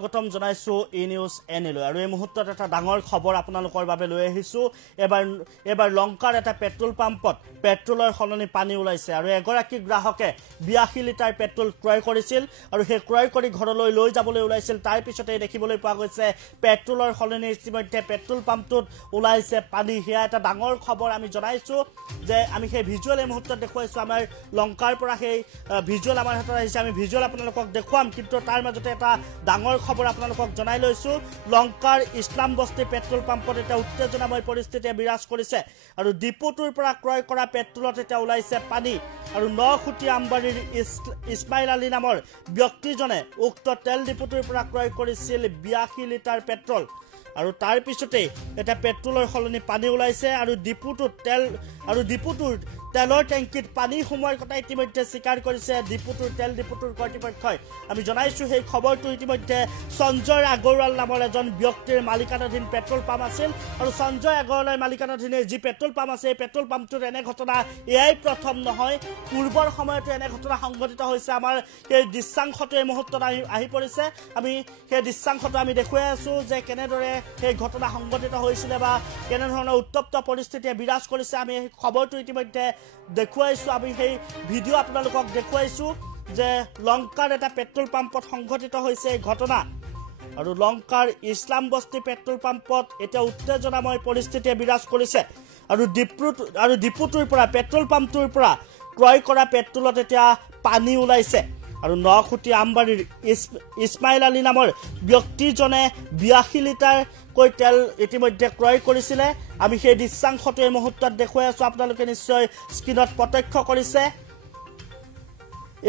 স্বাগতম জনাইছো ই নিউজ এনলৈ আৰু এই মুহূৰ্তত এটা ডাঙৰ খবৰ আপোনালোকৰ বাবে লৈ আহিছো এবাৰ লংকাৰ এটা পেট্ৰল পাম্পত পেট্ৰলৰ সলনি পানী ওলাইছে আৰু এগৰাকী গ্ৰাহকে 82 লিটাৰ পেট্ৰল ক্ৰয় কৰিছিল আৰু সেই ক্ৰয় কৰি ঘৰলৈ লৈ যাবলৈ ওলাইছিল তাৰ পিছতে দেখিবলৈ পোৱা গৈছে পেট্ৰলৰ সলনি ইতিমধ্যে পেট্ৰল পাম্পটোত ওলাইছে পানী হিয়া এটা ডাঙৰ খবৰ আমি জনাইছো যে আমি সেই ভিজুৱেল এই মুহূৰ্তত দেখুৱাইছো আমাৰ লংকাৰ পৰা সেই ভিজুৱেল আমাৰ হাতত আহিছে আমি ভিজুৱেল আপোনালোকক দেখুৱাম কিন্তু তাৰ মাজতে এটা ডাঙৰ খবৰ আপোনালোকক জনাই লৈছো লংকাৰ ইছলাম বস্তি পেট্ৰল পাম্পত এটা উত্তেজনাময় পৰিস্থিতি বিৰাজ কৰিছে আৰু ডিপোটোৰ পৰা ক্ৰয় কৰা পেট্ৰলত এটা ওলাইছে পানী আৰু নখুটি আমবাৰীৰ ইছমাইল আলী নামৰ ব্যক্তিজনে উক্ত তেল ডিপোটোৰ পৰা ক্ৰয় কৰিছিল 82 লিটাৰ পেট্ৰল আৰু তাৰ পিছতে এটা পেট্ৰলৰ সলনি পানী ওলাইছে আৰু ডিপোটোৰ তেলৰ টেংকিত পানী সোমোৱাৰ কথা ইতিমধ্যে স্বীকাৰ কৰিছে তেল ডিপোটোৰ কৰ্তৃপক্ষই আমি জনাইছো সেই খবৰটো ইতিমধ্যে সঞ্জয় আগৰৱাল নামৰ এজন ব্যক্তিৰ মালিকানাধীন পেট্ৰল পাম্প আছিল আৰু সঞ্জয় আগৰৱালৰ মালিকানাধীন যি পেট্ৰল পাম্প আছে এই পেট্ৰল পাম্পটোৰ এনে ঘটনা এয়াই প্ৰথম নহয় পূৰ্বৰ সময়তো এনে ঘটনা সংঘটিত হৈছে আমাৰ এই দৃশ্যাংশটো এই মুহূৰ্তত আহি পৰিছে আমি সেই দৃশ্যাংশটো আমি দেখুৱাই আছো যে কেনেদৰে এই ঘটনা সংঘটিত হৈছিল বা কেনে ধৰণৰ উত্তপ্ত পৰিস্থিতিয়ে বিৰাজ কৰিছে আমি এই খবৰটো ইতিমধ্যে দেখুৱাইছো আমি সেই ভিডিঅ' আপোনালোকক দেখুৱাইছো যে লংকাৰ এটা পেট্ৰল পাম্পত সংঘটিত হৈছে এই ঘটনা আৰু লংকাৰ ইছলাম বস্তি পেট্ৰল পাম্পত এটা উত্তেজনাময় পৰিস্থিতিয়ে বিৰাজ কৰিছে আৰু ডিপোটোৰ পৰা পেট্ৰল পাম্পটোৰ পৰা ক্ৰয় কৰা পেট্ৰলত এতিয়া পানী ওলাইছে আৰু নখুটি আমবাৰীৰ ইছমাইল আলী নামৰ ব্যক্তিজনে 82 লিটাৰ কৈ তেল ইতিমধ্যে ক্ৰয় কৰিছিলে আমি সেই দৃশ্যাংশটো এই মুহূৰ্তত দেখুৱাই আছো আপোনালোকে নিশ্চয় স্ক্ৰীনত প্ৰত্যক্ষ কৰিছে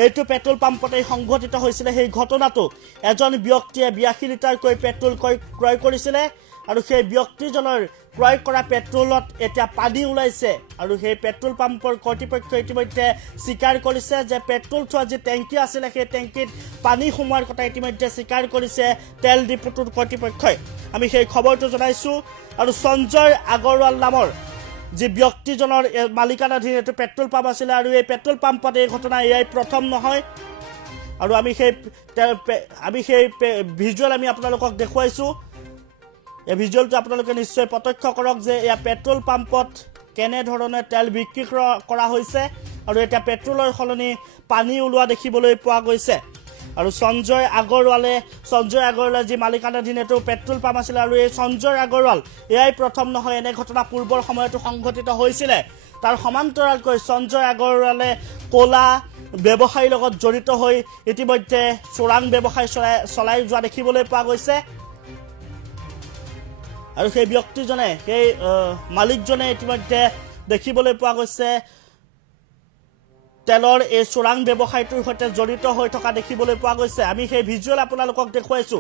এইটো পেট্ৰল পাম্পতে সংঘটিত হৈছিল সেই ঘটনাটো এজন ব্যক্তিয়ে 82 লিটাৰ কৈ পেট্ৰল ক্ৰয় কৰিছিলে আৰু সেই ব্যক্তিজনৰ ক্ৰয় কৰা পেট্ৰলত এটা পানী ওলাইছে আৰু সেই পেট্ৰল পাম্পৰ কৰ্তৃপক্ষই ইতিমধ্যে স্বীকাৰ কৰিছে যে পেট্ৰল থোৱা যি টেংকি আছিল সেই টেংকিত পানী সোমোৱাৰ কথা ইতিমধ্যে স্বীকাৰ কৰিছে তেল ডিপোটোৰ কৰ্তৃপক্ষই আমি সেই খবৰটো জনাইছো আৰু সঞ্জয় আগৰৱাল নামৰ যি ব্যক্তিজনৰ মালিকানাধীন এটা পেট্ৰল পাম্প আছিল আৰু এই পেট্ৰল পাম্পত এই ঘটনা এয়াই প্ৰথম নহয় আৰু আমি সেই ভিজুৱেল আমি আপোনালোকক দেখুৱাইছো এই ভিজুৱেলটো আপোনালোকে নিশ্চয় প্ৰত্যক্ষ কৰক যে এই পেট্ৰল পাম্পত কেনে ধৰণে তেল বিক্ৰী কৰা হৈছে আৰু এটা পেট্ৰলৰ সলনি পানী ওলোৱা দেখিবলৈ পোৱা গৈছে আৰু সঞ্জয় আগৰৱালে যি মালিকানাধীন এটা পেট্ৰল পাম্প আছিল আৰু এই সঞ্জয় আগৰৱাল এয়াই প্ৰথম নহয় এনে ঘটনা পূৰ্বৰ সময়তো সংঘটিত হৈছিলে তাৰ সমান্তৰালকৈ সঞ্জয় আগৰৱালে কোলা ব্যৱসায়ৰ লগত জড়িত হৈ ইতিমধ্যে চোৰাং ব্যৱসায় চলাই যোৱা দেখিবলৈ পোৱা গৈছে আৰু সেই ব্যক্তিজনে সেই মালিকজনে ইতিমধ্যে দেখিবলৈ পোৱা গৈছে তেলৰ এই চোৰাং ব্যৱসায়টোৰ সৈতে জড়িত হৈ থকা দেখিবলৈ পোৱা গৈছে আমি সেই ভিজুৱেল আপোনালোকক দেখুৱাইছো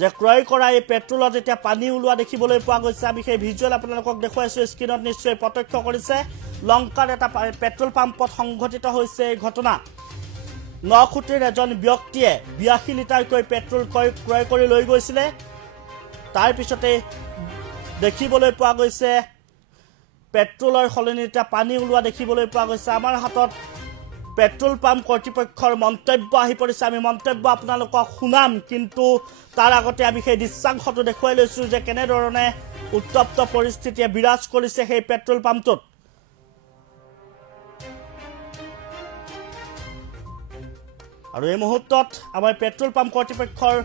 যে ক্ৰয় কৰা এই পেট্ৰলত এতিয়া পানী ওলোৱা দেখিবলৈ পোৱা গৈছে আমি সেই ভিজুৱেল আপোনালোকক দেখুৱাইছো স্ক্ৰীনত নিশ্চয় প্ৰত্যক্ষ কৰিছে লংকাৰ এটা পেট্ৰল পাম্পত সংঘটিত হৈছে এই ঘটনা নখুটিৰ এজন ব্যক্তিয়ে 82 লিটাৰকৈ পেট্ৰল ক্ৰয় কৰি লৈ গৈছিলে তাৰ পিছতে দেখিবলৈ পোৱা গৈছে পেট্ৰলৰ সলনি এটা পানী ওলোৱা দেখিবলৈ পোৱা গৈছে আমাৰ হাতত পেট্ৰল পাম্প কৰ্তৃপক্ষৰ মন্তব্য আহি পৰিছে আমি মন্তব্য আপোনালোকক শুনাম কিন্তু তাৰ আগতে আমি সেই দৃশ্যাংশটো দেখুৱাই লৈছো যে কেনেধৰণে উত্তপ্ত পৰিস্থিতিয়ে বিৰাজ কৰিছে সেই পেট্ৰল পাম্পটোত আৰু এই মুহূৰ্তত আমাৰ পেট্ৰল পাম্প কৰ্তৃপক্ষৰ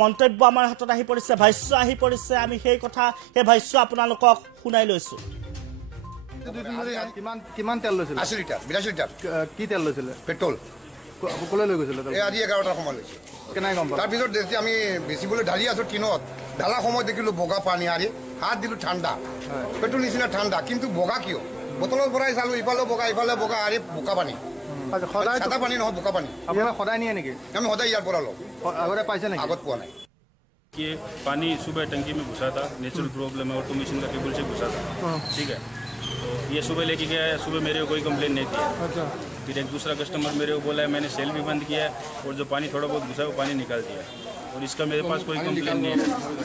মন্তব্য আমাৰ হাতত আহি পৰিছে ভাষ্য আহি পৰিছে আমি সেই ভাষ্য আপোনালোকক শুনাই লৈছো কিমান তেল লৈছিল 80 লিটাৰ 82 লিটাৰ কি তেল লৈছিল পেট্ৰল কলৈ লৈ গৈছিল এই আজি 11টাৰ সময় লৈছে কেনেকৈ গম তাৰ পিছত যেতিয়া আমি বেচিবলৈ ঢালি আছো টিনত ঢালা সময় দেখিলো বগা পানী আহি হাত দিলো ঠাণ্ডা পেট্ৰল নিচিনা ঠাণ্ডা কিন্তু বগা কিয় বটলত ভৰাই চালো ইফালে বগা আহি বোকা পানী সাদা পানী নহয় বোকা পানী আপোনালোকে সদায় নিয়ে নেকি আমি সদায় ইয়াৰ পৰা লওঁ আগতে পাইছে নেকি আগত পোৱা নাই कि पानी सुबह टंकी में घुसा था नेचुरल प्रॉब्लम है ऑटोमेशन का केबल से घुसा था ठीक है तो ये सुबह लेके गया सुबह मेरे को कोई कंप्लेन नहीं दिया अच्छा फिर एक दूसरा कस्टमर मेरे को बोला है मैंने सेल भी बंद किया है और जो पानी थोड़ा बहुत घुसा है वो पानी निकाल दिया और इसका मेरे पास कोई कंप्लेन नहीं है।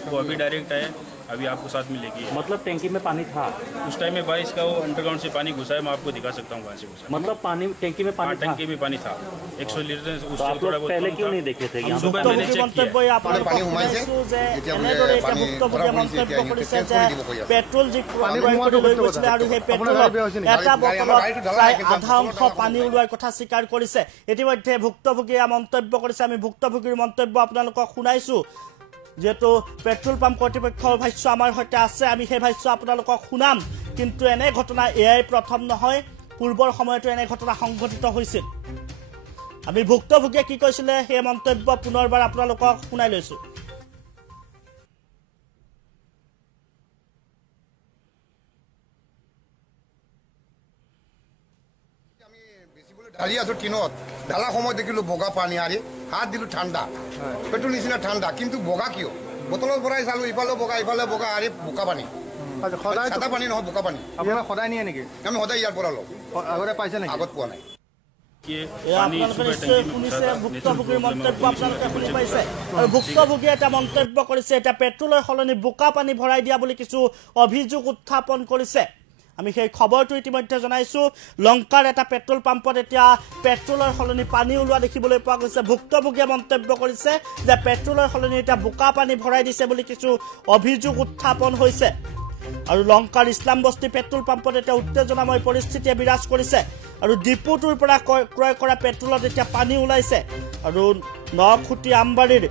वो अभी डायरेक्ट आया, अभी आपको साथ में लेके आए। मतलब टैंकी में पानी था उस टाइम में बारिश का वो अंडरग्राउंड से पानी घुसा है, मैं आपको दिखा सकता हूँ वहाँ से घुसा। मतलब पानी टैंकी में पानी था। टैंकी में पानी था 100 लीटर। तो आप लोग पहले क्यों नहीं देखे थे? यहाँ सुबह मैंने चेक किया। পেট্ৰল যি গৈছিলে আৰু সেই পেট্ৰলত এটা বটলত প্ৰায় আধা অংশ পানী ওলোৱাৰ কথা স্বীকাৰ কৰিছে। ইতিমধ্যে ভুক্তভোগীয়ে মন্তব্য কৰিছে, আমি ভুক্তভোগীৰ মন্তব্য আপোনালোকক শুনাইছো। যেহেতু পেট্ৰল পাম্প কৰ্তৃপক্ষৰ ভাষ্য আমাৰ সৈতে আছে, আমি সেই ভাষ্য আপোনালোকক শুনাম। কিন্তু এনে ঘটনা এয়াই প্ৰথম নহয়, পূৰ্বৰ সময়তো এনে ঘটনা সংঘটিত হৈছিল। আমি ভুক্তভোগীয়ে কি কৈছিলে সেই মন্তব্য পুনৰবাৰ আপোনালোকক শুনাই লৈছো। ঢালি আছো টিনত, ঢালা সময় দেখিলো বগা পানী আরে হাত দিলো ঠান্ডা, পেট্রোল নিচিনা ঠান্ডা, কিন্তু বগা কিয়? বোতলত ভৰাই চালো ইফালে বগা আরে বোকা পানী, সাদা পানী নহয় বোকা পানী। আপোনালোকে সদায় নিয়ে নেকি? আমি সদায় ইয়াৰ পৰা লওঁ। আগতে পাইছে নেকি? আগত পোৱা নাই। ভুক্তভোগীৰ মন্তব্য আপোনালোকে শুনি পাইছে। আৰু ভুক্তভোগীয়ে এটা মন্তব্য কৰিছে, এতিয়া পেট্ৰলৰ সলনি বোকা পানী ভৰাই দিয়া বুলি কিছু অভিযোগ উত্থাপন কৰিছে। আমি সেই খবৰটো ইতিমধ্যে জনাইছো। লংকাৰ এটা পেট্ৰল পাম্পত এতিয়া পেট্ৰলৰ সলনি পানী ওলোৱা দেখিবলৈ পোৱা গৈছে। ভুক্তভোগীয়ে মন্তব্য কৰিছে যে পেট্ৰলৰ সলনি এতিয়া বোকা পানী ভৰাই দিছে বুলি কিছু অভিযোগ উত্থাপন হৈছে। আৰু লংকাৰ ইছলাম বস্তি পেট্ৰল পাম্পত এতিয়া উত্তেজনাময় পৰিস্থিতিয়ে বিৰাজ কৰিছে। আৰু ডিপুটোৰ পৰা ক্ৰয় কৰা পেট্ৰলত এতিয়া পানী ওলাইছে। আৰু নখুটি আমবাৰীৰ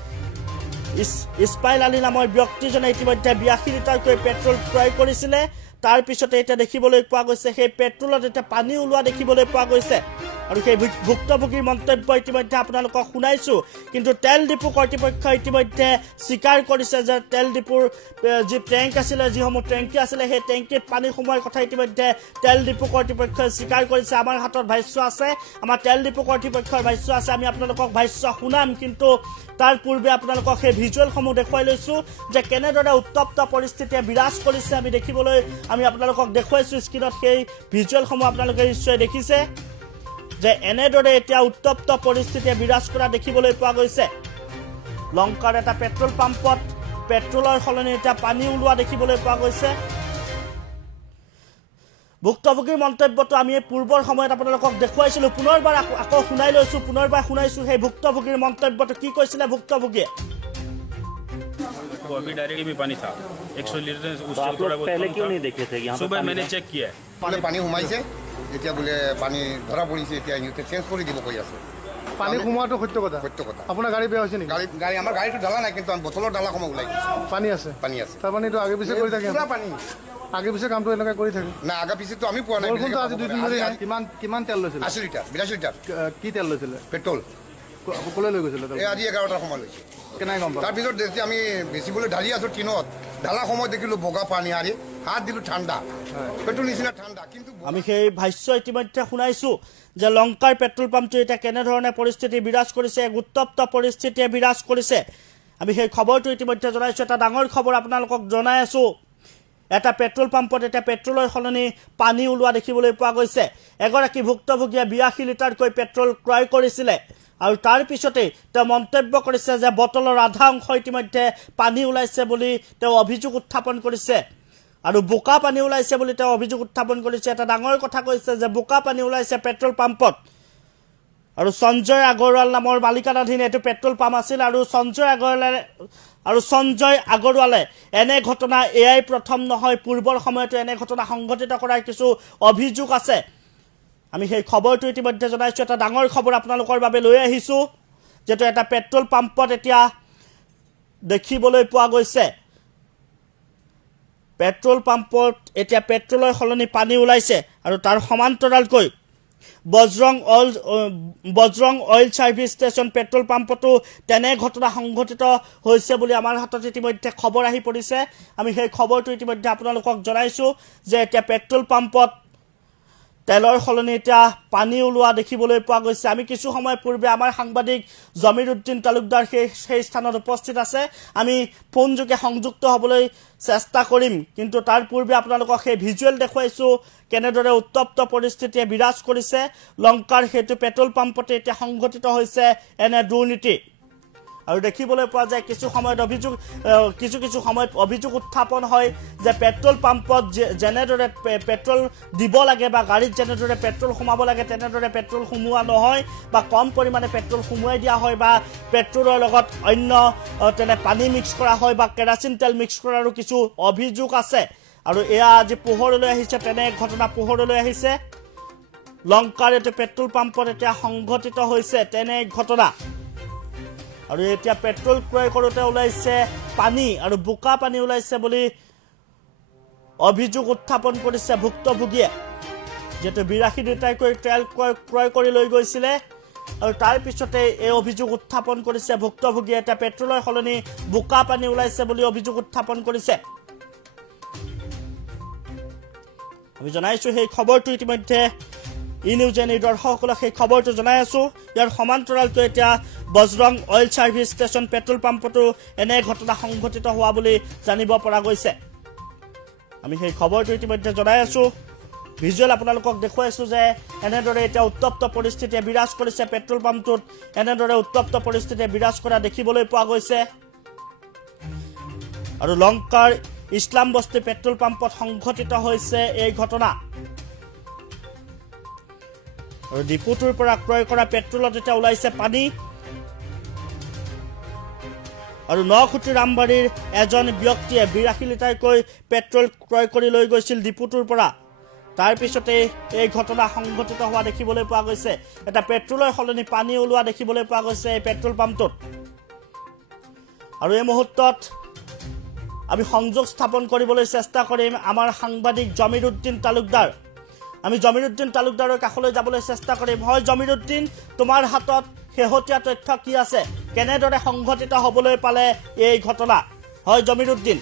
ইছমাইল আলী নামৰ ব্যক্তিজনে ইতিমধ্যে 82 লিটাৰকৈ পেট্ৰল ক্ৰয় কৰিছিলে। তাৰ পিছতে এতিয়া দেখিবলৈ পোৱা গৈছে সেই পেট্ৰলত এতিয়া পানী ওলোৱা দেখিবলৈ পোৱা গৈছে। আৰু সেই ভুক্তভোগীৰ মন্তব্য ইতিমধ্যে আপোনালোকক শুনাইছো। কিন্তু তেল ডিপু কৰ্তৃপক্ষই ইতিমধ্যে স্বীকাৰ কৰিছে যে তেল ডিপুৰ যি টেংক আছিলে, যিসমূহ টেংকি আছিলে, সেই টেংকিত পানী সোমোৱাৰ কথা ইতিমধ্যে তেল ডিপু কৰ্তৃপক্ষই স্বীকাৰ কৰিছে। আমাৰ হাতত ভাষ্য আছে, আমাৰ তেল ডিপু কৰ্তৃপক্ষৰ ভাষ্য আছে, আমি আপোনালোকক ভাষ্য শুনাম। কিন্তু তাৰ পূৰ্বে আপোনালোকক সেই ভিজুৱেলসমূহ দেখুৱাই লৈছো যে কেনেদৰে উত্তপ্ত পৰিস্থিতিয়ে বিৰাজ কৰিছে। আমি আপোনালোকক দেখুৱাইছো স্ক্ৰীণত সেই ভিজুৱেলসমূহ আপোনালোকে নিশ্চয় দেখিছে যে এনেদৰে এতিয়া উত্তপ্ত পৰিস্থিতিয়ে বিৰাজ কৰা দেখিবলৈ পোৱা গৈছে। লংকাৰ এটা পেট্ৰল পাম্পত পেট্ৰলৰ সলনি এতিয়া পানী ওলোৱা দেখিবলৈ পোৱা গৈছে। ভুক্তভোগীৰ মন্তব্যটো আমি পূৰ্বৰ সময়ত আপোনালোকক দেখুৱাইছিলো, পুনৰবাৰ আকৌ শুনাইছো সেই ভুক্তভোগীৰ মন্তব্যটো কি কৈছিলে ভুক্তভোগীয়ে। वो अभी डायरेक्ट भी पानी था 100 लीटर। तो आप लोग पहले क्यों नहीं देखे थे? यहाँ सुबह मैंने चेक किया। বোলে পানী সোমাইছে, এতিয়া বোলে পানী ধৰা পৰিছে, এতিয়া সিহঁতে চেঞ্জ কৰি দিব কৈ আছে। পানী সোমোৱাটো সত্য কথা? সত্য কথা। আপোনাৰ গাড়ী বেয়া হৈছে নেকি? গাড়ী আমাৰ গাড়ীটো ঢালা নাই, কিন্তু আমি বটলৰ ঢালা সময় ওলাই গৈছে। পানী আছে? পানী আছে। তাৰমানে এইটো আগে পিছে কৰি থাকে? পুৰা পানী আগে পিছে কামটো এনেকৈ কৰি থাকে না, আগা পিছেতো আমি পোৱা নাই। বৰষুণটো আজি 2 দিন ধৰি নাই। কিমান তেল লৈছিলে? 80 লিটাৰ 82 লিটাৰ। কি তেল লৈছিলে? পেট্ৰল। ক'লৈ লৈ গৈছিলে? এই আজি 11টাৰ সময় লৈছে। কেনেকৈ গম পালে? তাৰপিছত যেতিয়া আমি বেচিবলৈ ঢালি আছো টিনত, ঢালা সময় দেখিলো বগা পানী আরে হাত দিলো ঠান্ডা, পেট্রোল নিচিনা ঠান্ডা, কিন্তু আমি সেই ভাষ্য ইতিমধ্যে শুনাইছো যে লংকাৰ পেট্ৰল পাম্পটো এতিয়া কেনেধৰণে পৰিস্থিতি বিৰাজ কৰিছে, উত্তপ্ত পৰিস্থিতিয়ে বিৰাজ কৰিছে। আমি সেই খবৰটো ইতিমধ্যে জনাইছো। এটা ডাঙৰ খবৰ আপোনালোকক জনাই আছো। এটা পেট্ৰল পাম্পত এতিয়া পেট্ৰলৰ সলনি পানী ওলোৱা দেখিবলৈ পোৱা গৈছে। এগৰাকী ভুক্তভোগীয়ে 82 লিটাৰকৈ পেট্ৰল ক্ৰয় কৰিছিলে। আৰু তাৰ পিছতে তেওঁ মন্তব্য কৰিছে যে বটলৰ আধা অংশ ইতিমধ্যে পানী ওলাইছে বুলি তেওঁ অভিযোগ উত্থাপন কৰিছে। আৰু বোকা পানী ওলাইছে বুলি তেওঁ অভিযোগ উত্থাপন কৰিছে। এটা ডাঙৰ কথা কৈছে যে বোকা পানী ওলাইছে পেট্ৰল পাম্পত। আৰু সঞ্জয় আগৰৱাল নামৰ মালিকানাধীন এইটো পেট্ৰল পাম্প আছিল। আৰু সঞ্জয় আগৰৱালে এনে ঘটনা এয়াই প্ৰথম নহয়, পূৰ্বৰ সময়তো এনে ঘটনা সংঘটিত কৰাৰ কিছু অভিযোগ আছে। আমি সেই খবৰটো ইতিমধ্যে জনাইছো। এটা ডাঙৰ খবৰ আপোনালোকৰ বাবে লৈ আহিছো, যেটো এটা পেট্ৰল পাম্পত এতিয়া দেখিবলৈ পোৱা গৈছে। পেট্ৰল পাম্পত এতিয়া পেট্ৰলৰ সলনি পানী ওলাইছে। আৰু তাৰ সমান্তৰালকৈ Bajrang oil service station petrol পাম্পতো তেনে ঘটনা সংঘটিত হৈছে বুলি আমাৰ হাতত ইতিমধ্যে খবৰ আহি পৰিছে। আমি সেই খবৰটো ইতিমধ্যে আপোনালোকক জনাইছো যে এতিয়া পেট্ৰল পাম্পত তেলৰ সলনি এতিয়া পানী ওলোৱা দেখিবলৈ পোৱা গৈছে আমি কিছু সময় পূৰ্বে আমাৰ সাংবাদিক জমিৰুদ্দিন তালুকদাৰ সেই স্থানত উপস্থিত আছে আমি ফোনযোগে সংযুক্ত হ'বলৈ চেষ্টা কৰিম কিন্তু তাৰ পূৰ্বে আপোনালোকক সেই ভিজুৱেল দেখুৱাইছো কেনেদৰে উত্তপ্ত পৰিস্থিতিয়ে বিৰাজ কৰিছে লংকাৰ হেতু পেট্ৰল পাম্পতে এতিয়া সংঘটিত হৈছে এনে দুৰ্নীতি আৰু দেখিবলৈ পোৱা যায় কিছু সময়ত অভিযোগ উত্থাপন হয় যে পেট্ৰল পাম্পত জেনেদৰে পেট্ৰল দিব লাগে বা গাড়ীত জেনেদৰে পেট্ৰল সোমাব লাগে তেনেদৰে পেট্ৰল সোমোৱা নহয় বা কম পৰিমাণে পেট্ৰল সোমোৱাই দিয়া হয় বা পেট্ৰলৰ লগত অন্য তেনে পানী মিক্স কৰা হয় বা কেৰাচিন তেল মিক্স কৰাৰো কিছু অভিযোগ আছে আৰু এয়া আজি পোহৰলৈ আহিছে তেনে ঘটনা পোহৰলৈ আহিছে লংকাৰ এটো পেট্ৰল পাম্পত এতিয়া সংঘটিত হৈছে তেনে ঘটনা আৰু এতিয়া পেট্ৰল ক্ৰয় কৰোতে ওলাইছে পানী আৰু বোকা পানী ওলাইছে বুলি অভিযোগ উত্থাপন কৰিছে ভুক্তভোগীয়ে যেটো 82 লিটাৰকৈ তেল ক্ৰয় কৰি লৈ গৈছিলে আৰু তাৰ পিছতে এই অভিযোগ উত্থাপন কৰিছে ভুক্তভোগীয়ে এটা পেট্ৰলৰ সলনি বোকা পানী ওলাইছে বুলি অভিযোগ উত্থাপন কৰিছে আমি জনাইছো সেই খবৰটো ইতিমধ্যে নিউজ এনি দৰ্শকসকলক সেই খবৰটো জনাই আছো ইয়াৰ সমান্তৰালকৈ এতিয়া Bajrang oil service station petrol পাম্পটো এনে ঘটনা সংঘটিত হোৱা বুলি জানিব পৰা গৈছে আমি সেই খবৰটো ইতিমধ্যে জনাই আছো ভিজুৱেল আপোনালোকক দেখুৱাইছো যে এনেদৰে এতিয়া উত্তপ্ত পৰিস্থিতিয়ে বিৰাজ কৰিছে পেট্ৰল পাম্পটোত এনেদৰে উত্তপ্ত পৰিস্থিতিয়ে বিৰাজ কৰা দেখিবলৈ পোৱা গৈছে আৰু লংকাৰ ইছলাম বস্তি পেট্ৰল পাম্পত সংঘটিত হৈছে এই ঘটনা আৰু ডিপুটোৰ পৰা ক্ৰয় কৰা পেট্ৰলত এতিয়া ওলাইছে পানী আৰু নখুটি ৰামবাৰীৰ এজন ব্যক্তিয়ে 82 লিটাৰকৈ পেট্ৰল ক্ৰয় কৰি লৈ গৈছিল ডিপুটোৰ পৰা তাৰ পিছতে এই ঘটনা সংঘটিত হোৱা দেখিবলৈ পোৱা গৈছে এটা পেট্ৰলৰ সলনি পানী ওলোৱা দেখিবলৈ পোৱা গৈছে এই পেট্ৰল পাম্পটোত আৰু এই মুহূৰ্তত আমি সংযোগ স্থাপন কৰিবলৈ চেষ্টা কৰিম আমাৰ সাংবাদিক জমিৰুদ্দিন তালুকদাৰ আমি জমিৰুদ্দিন তালুকদাৰৰ কাষলৈ যাবলৈ চেষ্টা কৰিম হয় জমিৰুদ্দিন তোমাৰ হাতত শেহতীয়া তথ্য কি আছে কেনেদৰে সংঘটিত হ'বলৈ পালে এই ঘটনা হয় জমিৰুদ্দিন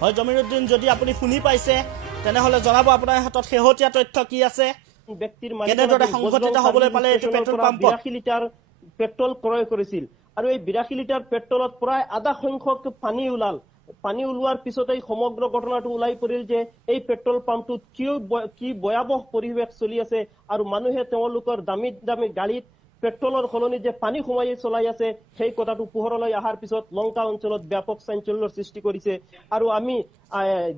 হয় জমিৰুদ্দিন যদি আপুনি শুনি পাইছে তেনেহলে জনাব আপোনাৰ হাতত শেহতীয়া তথ্য কি আছে ব্যক্তিৰ কেনেদৰে সংঘটিত হ'বলৈ পালে এই পেট্ৰল পাম্পত 82 লিটাৰ পেট্ৰল ক্ৰয় কৰিছিল আৰু এই 82 লিটাৰ পেট্ৰলত প্ৰায় আধা সংখ্যক পানী ওলাল পানী ওলোৱাৰ পিছতেই সমগ্ৰ ঘটনাটো ওলাই পৰিল যে এই পেট্ৰল পাম্পটোত কি ভয়াবহ পৰিৱেশ চলি আছে আৰু মানুহে তেওঁলোকৰ দামী গাড়ীত পেট্ৰলৰ সলনি যে পানী সোমাই চলাই আছে সেই কথাটো পোহৰলৈ অহাৰ পিছত লংকা অঞ্চলত ব্যাপক চাঞ্চল্যৰ সৃষ্টি কৰিছে আৰু আমি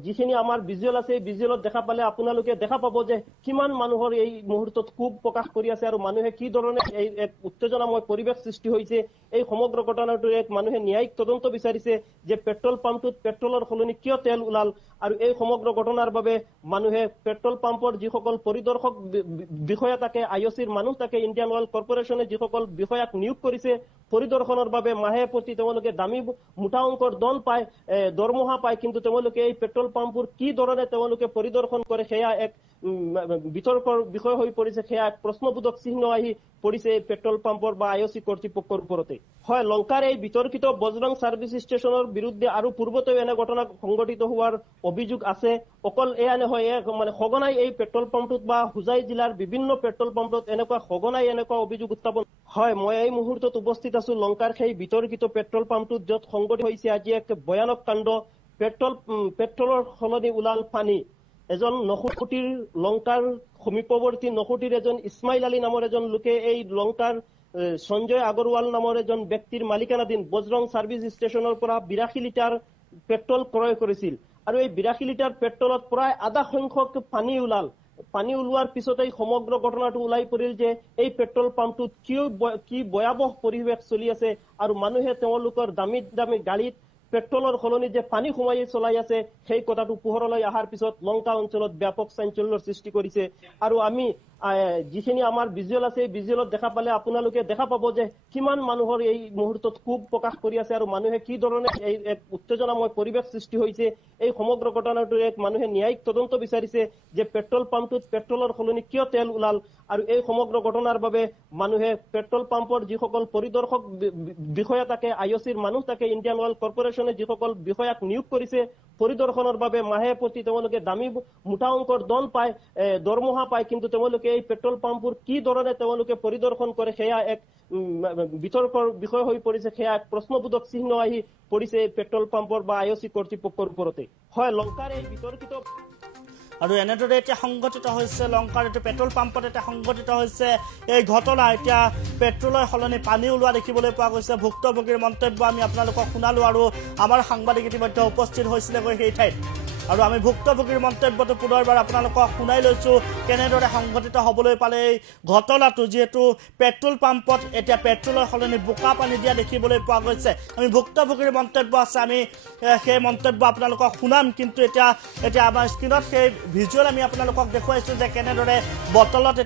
যিখিনি আমাৰ ভিজুৱেল আছে ভিজুৱেলত দেখা পালে আপোনালোকে দেখা পাব যে কিমান মানুহৰ এই মুহূৰ্তত খুব প্ৰকাশ কৰি আছে আৰু মানুহে কি ধৰণে এই এক উত্তেজনাময় পৰিৱেশ সৃষ্টি হৈছে এই সমগ্ৰ ঘটনাটোৰ এক মানুহে ন্যায়িক তদন্ত বিচাৰিছে যে পেট্ৰল পাম্পটোত পেট্ৰলৰ সলনি কিয় তেল ওলাল আৰু এই সমগ্ৰ ঘটনাৰ বাবে মানুহে পেট্ৰল পাম্পৰ যিসকল পৰিদৰ্শক বিষয়া থাকে আইঅচিৰ মানুহ থাকে ইণ্ডিয়ান অইল কৰ্পোৰেশ্যনে যিসকল বিষয়াক নিয়োগ কৰিছে পৰিদৰ্শনৰ বাবে মাহে প্ৰতি তেওঁলোকে দামী মুঠা অংকৰ দৰমহা পায় কিন্তু তেওঁলোকে এই পেট্ৰল পাম্পৰ কি ধৰণে তেওঁলোকে পৰিদৰ্শন কৰে সেয়া এক বিতৰ্কৰ বিষয় হৈ পৰিছে সেয়া এক প্ৰশ্নবোধক চিহ্ন আহি পৰিছে পেট্ৰল পাম্পৰ বা আইঅচি কৰ্তৃপক্ষৰ ওপৰতে হয় লংকাৰ এই বিতৰ্কিত বজৰং সাৰ্ভিস ষ্টেচনৰ বিৰুদ্ধে আৰু পূৰ্বতেও এনে ঘটনা সংঘটিত হোৱাৰ অভিযোগ আছে অকল এয়া নহয় মানে সঘনাই এই পেট্ৰল পাম্পটোত বা হুজাই জিলাৰ বিভিন্ন পেট্ৰল পাম্পত এনেকুৱা অভিযোগ উত্থাপন হয় মই এই মুহূৰ্তত উপস্থিত আছো লংকাৰ সেই বিতৰ্কিত পেট্ৰল পাম্পটোত য'ত সংঘটিত হৈছে আজি এক ভয়ানক কাণ্ড পেট্ৰলৰ সলনি ওলাল পানী এজন নখুটিৰ লংকাৰ সমীপৱৰ্তী নখুটিৰ এজন ইছমাইল আলী নামৰ এজন লোকে এই লংকাৰ সঞ্জয় আগৰৱাল নামৰ এজন ব্যক্তিৰ মালিকানাধীন বজৰং সাৰ্ভিস ষ্টেচনৰ পৰা 82 লিটাৰ পেট্ৰল ক্ৰয় কৰিছিল আৰু এই 82 লিটাৰ পেট্ৰলত প্ৰায় আধা সংখ্যক পানী ওলাল পানী ওলোৱাৰ পিছতেই সমগ্ৰ ঘটনাটো ওলাই পৰিল যে এই পেট্ৰল পাম্পটোত কি ভয়াবহ পৰিৱেশ চলি আছে আৰু মানুহে তেওঁলোকৰ দামী গাড়ীত পেট্ৰলৰ সলনি যে পানী সোমাই চলাই আছে সেই কথাটো পোহৰলৈ অহাৰ পিছত লংকা অঞ্চলত ব্যাপক চাঞ্চল্যৰ সৃষ্টি কৰিছে আৰু আমি যিখিনি আমাৰ ভিজুৱেল আছে ভিজুৱেলত দেখা পালে আপোনালোকে দেখা পাব যে কিমান মানুহৰ এই মুহূৰ্তত ক্ষোভ প্ৰকাশ কৰি আছে আৰু মানুহে কি ধৰণে এই উত্তেজনাময় পৰিৱেশ সৃষ্টি হৈছে এই সমগ্ৰ ঘটনাটোৰ এক মানুহে ন্যায়িক তদন্ত বিচাৰিছে যে পেট্ৰল পাম্পটোত পেট্ৰলৰ সলনি কিয় তেল ওলাল আৰু এই সমগ্ৰ ঘটনাৰ বাবে মানুহে পেট্ৰল পাম্পৰ যিসকল পৰিদৰ্শক বিষয়া থাকে IOCৰ মানুহ থাকে ইণ্ডিয়ান অইল কৰ্পোৰেচনে যিসকল বিষয়াক নিয়োগ কৰিছে পৰিদৰ্শনৰ বাবে মাহে প্ৰতি তেওঁলোকে দামী মুঠা অংকৰ দৰমহা পায় কিন্তু তেওঁলোকে এই পেট্ৰল পাম্পবোৰ কি ধৰণে তেওঁলোকে পৰিদৰ্শন কৰে সেয়া এক বিতৰ্কৰ বিষয় হৈ পৰিছে সেয়া এক প্ৰশ্নবোধক চিহ্ন আহি পৰিছে পেট্ৰল পাম্পৰ বা IOC কৰ্তৃপক্ষৰ ওপৰতে হয় লংকাৰ এই বিতৰ্কিত আৰু এনেদৰে এতিয়া সংঘটিত হৈছে লংকাৰ এইটো পেট্ৰল পাম্পত এতিয়া সংঘটিত হৈছে এই ঘটনা এতিয়া পেট্ৰলৰ সলনি পানী ওলোৱা দেখিবলৈ পোৱা গৈছে ভুক্তভোগীৰ মন্তব্য আমি আপোনালোকক শুনালো আৰু আমাৰ সাংবাদিক ইতিমধ্যে উপস্থিত হৈছিলে গৈ সেই ঠাইত আৰু আমি ভুক্তভোগীৰ মন্তব্যটো পুনৰবাৰ আপোনালোকক শুনাই লৈছো কেনেদৰে সংঘটিত হ'বলৈ পালে এই ঘটনাটো যিহেতু পেট্ৰল পাম্পত এতিয়া পেট্ৰলৰ সলনি বোকা পানী দিয়া দেখিবলৈ পোৱা গৈছে আমি ভুক্তভোগীৰ মন্তব্য আছে আমি সেই মন্তব্য আপোনালোকক শুনাম কিন্তু এতিয়া আমাৰ স্ক্ৰীনত সেই ভিজুৱেল আমি আপোনালোকক দেখুৱাইছো যে কেনেদৰে বটলত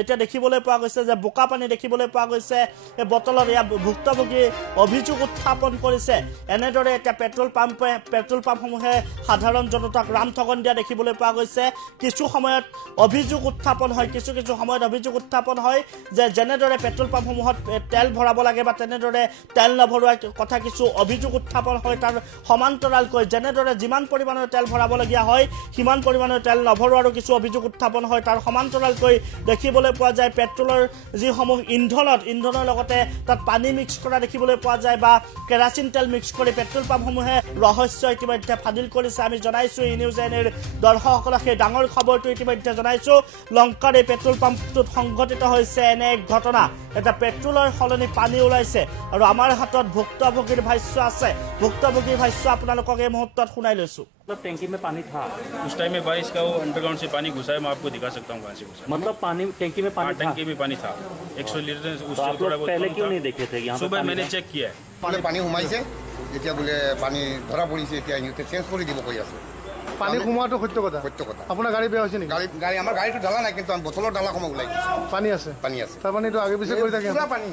এতিয়া দেখিবলৈ পোৱা গৈছে যে বোকা পানী দেখিবলৈ পোৱা গৈছে এই বটলত এয়া ভুক্তভোগী অভিযোগ উত্থাপন কৰিছে এনেদৰে এতিয়া পেট্ৰল পাম্পসমূহে সাধাৰণ জনতাক ৰাম ঠগন দিয়া দেখিবলৈ পোৱা গৈছে কিছু সময়ত অভিযোগ উত্থাপন হয় কিছু সময়ত অভিযোগ উত্থাপন হয় যে যেনেদৰে পেট্ৰল পাম্পসমূহত তেল ভৰাব লাগে বা তেনেদৰে তেল নভৰোৱাৰ কথা কিছু অভিযোগ উত্থাপন হয় তাৰ সমান্তৰালকৈ যেনেদৰে যিমান পৰিমাণৰ তেল ভৰাবলগীয়া হয় সিমান পৰিমাণৰ তেল নভৰোৱাৰো কিছু অভিযোগ উত্থাপন হয় তাৰ সমান্তৰালকৈ দেখিবলৈ পোৱা যায় পেট্ৰলৰ যিসমূহ ইন্ধনৰ লগতে তাত পানী মিক্স কৰা দেখিবলৈ পোৱা যায় বা কেৰাচিন তেল মিক্স কৰি পেট্ৰল পাম্পসমূহে ৰহস্য ইতিমধ্যে ফাদিল কৰিছে আমি জনাইছো নিউজ এনৰ দৰ্শকসকলক সেই ডাঙৰ খবৰটো ইতিমধ্যে জনাইছো লংকাৰ এই পেট্ৰল পাম্পটোত সংঘটিত হৈছে এনে এক ঘটনা এটা পেট্ৰলৰ সলনি পানী ওলাইছে আৰু আমাৰ হাতত ভুক্তভোগীৰ ভাষ্য আছে ভুক্তভোগীৰ ভাষ্য আপোনালোকক এই মুহূৰ্তত শুনাই লৈছো मतलब टैंकी में पानी था उस टाइम में बारिश का वो अंडरग्राउंड से पानी घुसा है मैं आपको दिखा सकता हूँ कहाँ से घुसा मतलब पानी टैंकी में पानी था टंकी में पानी था 100 लीटर तो उससे आप थोड़ा लोग बहुत पहले कम क्यों था। नहीं देखे थे यहाँ पे सुबह पानी मैंने था? चेक किया है পানী সোমাইছে এতিয়া বোলে পানী ধৰা পৰিছে এতিয়া সিহঁতে চেঞ্জ কৰি দিব কৈ আছে পানী সোমোৱাটো সত্য কথা সত্য কথা আপোনাৰ গাড়ী বেয়া হৈছে নেকি গাড়ী আমাৰ গাড়ীটো ঢালা নাই কিন্তু আমি বটলৰ ঢালা সময় ওলাই গৈছে পানী আছে পানী আছে তাৰমানে এইটো আগে পিছে কৰি থাকে পুৰা পানী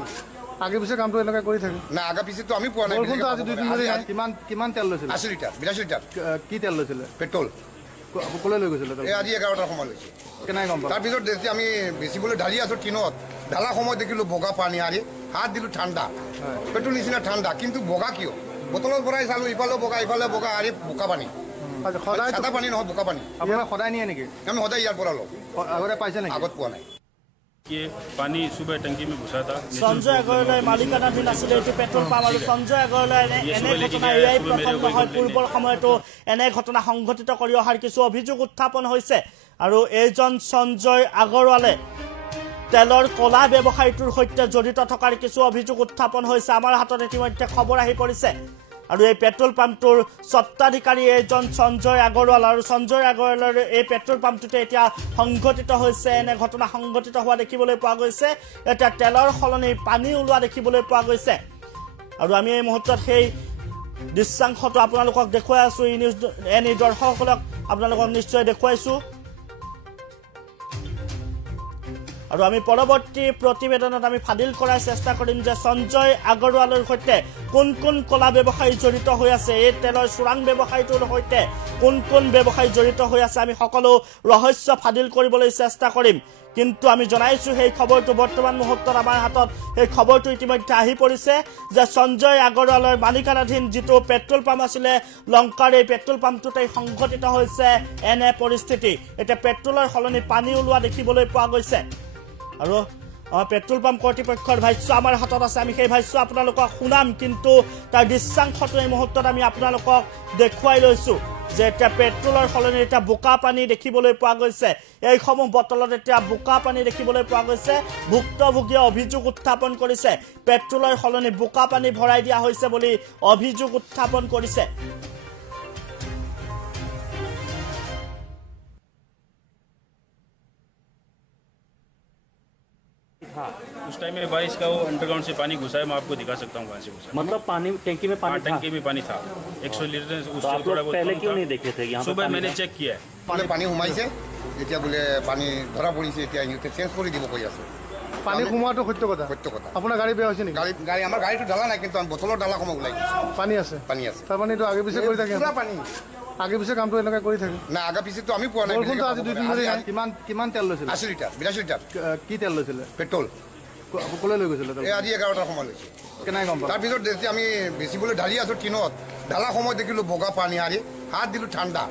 আগে পিছে কামটো এনেকৈ কৰি থাকে না আগা পিছেতো আমি পোৱা নাই বৰষুণটো আজি 2 দিন ধৰি নাই কিমান তেল লৈছিলে 80 লিটাৰ 82 লিটাৰ কি তেল লৈছিলে পেট্ৰল ক'লৈ লৈ গৈছিলে তেল এই আজি 11টাৰ সময় লৈছে কেনেকৈ গম পালে তাৰপিছত যেতিয়া আমি বেচিবলৈ ঢালি আছোঁ টিনত ঢালা সময় দেখিলোঁ বগা পানী আৰি হাত দিলোঁ ঠাণ্ডা পেট্ৰল নিচিনা ঠাণ্ডা কিন্তু বগা কিয় বটলত ভৰাই চালোঁ ইফালে বগা আৰি বোকা পানী সদায় চাদা পানী নহয় বোকা পানী আপোনালোকে সদায় নিয়ে নেকি আমি সদায় ইয়াৰ পৰা লওঁ আগতে পাইছে নেকি আগত পোৱা নাই कि पानी सुबह टंकी में घुसा था সঞ্জয় আগৰলৈ মালিকানাধীন আছিলে এইটো পেট্ৰল পাম্প আৰু সঞ্জয় আগৰলৈ এনে ঘটনা এয়াই প্ৰথম নহয় পূৰ্বৰ সময়তো এনে ঘটনা সংঘটিত কৰি অহাৰ কিছু অভিযোগ উত্থাপন হৈছে আৰু এইজন সঞ্জয় আগৰৱালে তেলৰ কলা ব্যৱসায়টোৰ সৈতে জড়িত থকাৰ কিছু অভিযোগ উত্থাপন হৈছে আমাৰ হাতত ইতিমধ্যে খবৰ আহি পৰিছে আৰু এই পেট্ৰল পাম্পটোৰ স্বত্বাধিকাৰী এইজন সঞ্জয় আগৰৱাল আৰু সঞ্জয় আগৰৱালৰ এই পেট্ৰল পাম্পটোতে এতিয়া সংঘটিত হৈছে এনে ঘটনা সংঘটিত হোৱা দেখিবলৈ পোৱা গৈছে এতিয়া তেলৰ সলনি পানী ওলোৱা দেখিবলৈ পোৱা গৈছে আৰু আমি এই মুহূৰ্তত সেই দৃশ্যাংশটো আপোনালোকক দেখুৱাই আছো এই নিউজ এনি দৰ্শকসকলক আপোনালোকক নিশ্চয় দেখুৱাইছো আৰু আমি পৰৱৰ্তী প্ৰতিবেদনত আমি ফাদিল কৰাৰ চেষ্টা কৰিম যে সঞ্জয় আগৰৱালৰ সৈতে কোন কলা ব্যৱসায়ী জড়িত হৈ আছে এই তেলৰ চোৰাং ব্যৱসায়টোৰ সৈতে কোন ব্যৱসায়ী জড়িত হৈ আছে আমি সকলো ৰহস্য ফাদিল কৰিবলৈ চেষ্টা কৰিম কিন্তু আমি জনাইছো সেই খবৰটো বৰ্তমান মুহূৰ্তত আমাৰ হাতত এই খবৰটো ইতিমধ্যে আহি পৰিছে যে সঞ্জয় আগৰৱালৰ মালিকানাধীন যিটো পেট্ৰল পাম্প আছিলে লংকাৰ এই পেট্ৰল পাম্পটোতে সংঘটিত হৈছে এনে পৰিস্থিতি এতিয়া পেট্ৰলৰ সলনি পানী ওলোৱা দেখিবলৈ পোৱা গৈছে আৰু পেট্ৰল পাম্প কৰ্তৃপক্ষৰ ভাষ্য আমাৰ হাতত আছে আমি সেই ভাষ্য আপোনালোকক শুনাম কিন্তু তাৰ দৃশ্যাংশটো এই মুহূৰ্তত আমি আপোনালোকক দেখুৱাই লৈছো যে এতিয়া পেট্ৰলৰ সলনি এতিয়া বোকা পানী দেখিবলৈ পোৱা গৈছে এইসমূহ বটলত এতিয়া বোকা পানী দেখিবলৈ পোৱা গৈছে ভুক্তভোগীয়ে অভিযোগ উত্থাপন কৰিছে পেট্ৰলৰ সলনি বোকা পানী ভৰাই দিয়া হৈছে বুলি অভিযোগ উত্থাপন কৰিছে उस टाइम में बारिश का वो अंडरग्राउंड से पानी घुसा है, मैं आपको दिखा सकता हूँ कहाँ से घुसा है। मतलब पानी टैंकी में पानी था। टंकी में पानी था 100 लीटर, तो उससे आप थोड़ा लोग बहुत पहले कम क्यों था। नहीं देखे थे यहाँ पे सुबह पानी मैंने था? चेक किया है। বোলে পানী সোমাইছে, এতিয়া বোলে পানী ধৰা পৰিছে, এতিয়া সিহঁতে চেঞ্জ কৰি দিব কৈ আছে। পানী সোমোৱাটো সত্য কথা। সত্য কথা। আপোনাৰ গাড়ী বেয়া হৈছে নেকি? গাড়ী আমাৰ গাড়ীটো ঢালা নাই, কিন্তু আমি বটলৰ ঢালা সময় ওলাই গৈছে, পানী আছে। পানী আছে। তাৰমানে এইটো আগে পিছে কৰি থাকে। পুৰা পানী। আগে পিছে কামটো এনেকৈ কৰি থাকে। না আগা পিছেতো আমি পোৱা নাই। বৰষুণটো আজি 2 দিন ধৰি নাই। কিমান তেল লৈছিলে? 80 লিটাৰ 82 লিটাৰ কি তেল লৈছিলে? পেট্ৰল। ক'লৈ লৈ গৈছিলে? এই আজি 11টাৰ সময় লৈছে। কেনেকৈ গম পালে? তাৰপিছত যেতিয়া আমি বেচিবলৈ ঢালি আছোঁ টিনত, ঢালা সময়ত দেখিলোঁ বগা পানী, আৰি হাত দিলোঁ ঠাণ্ডা,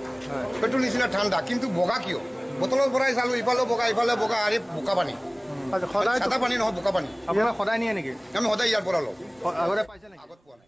পেট্ৰল নিচিনা ঠাণ্ডা, কিন্তু বগা কিয়? বটলৰ পৰাই চালোঁ, ইফালেও বগা ইফালে বগা, আৰি বোকা পানী। সদায় চাদা পানী নহয়, বোকা পানী। আপোনালোকে সদায় নিয়ে নেকি? আমি সদায় ইয়াৰ পৰা লওঁ, আগতে পাইছে নেকি? আগত পোৱা নাই।